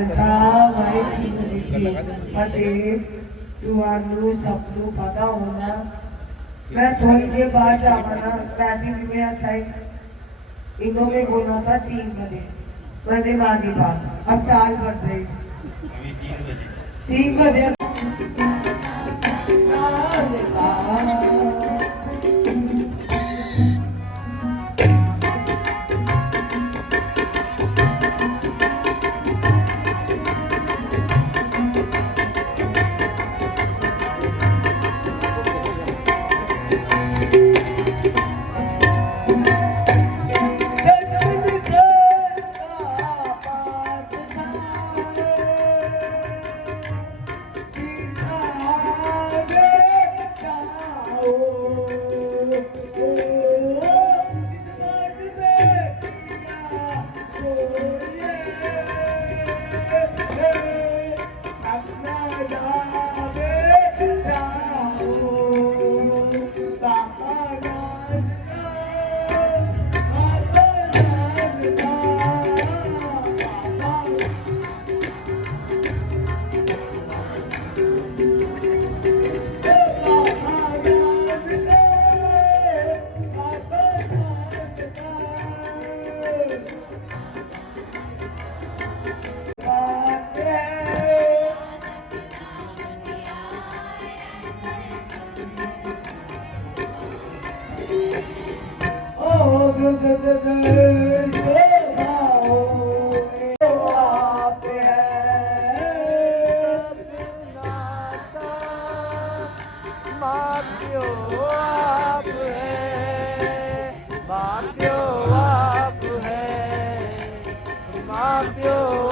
ਐਸਾ ਵਾਹਿਗੁਰੂ ਜੀ ਕੀ ਫਤਿਹ ਤੁਹਾਨੂੰ ਸਭ ਨੂੰ ਪਤਾ ਹੋਣਾ मैं थोड़ी देर बाद जावाना मैसेज मेरा टाइम इन्हों में बोला था तीन बजे मैंने मानी बात अब चार बज गई अभी तीन बजे Matthew, You Matthew. Champion.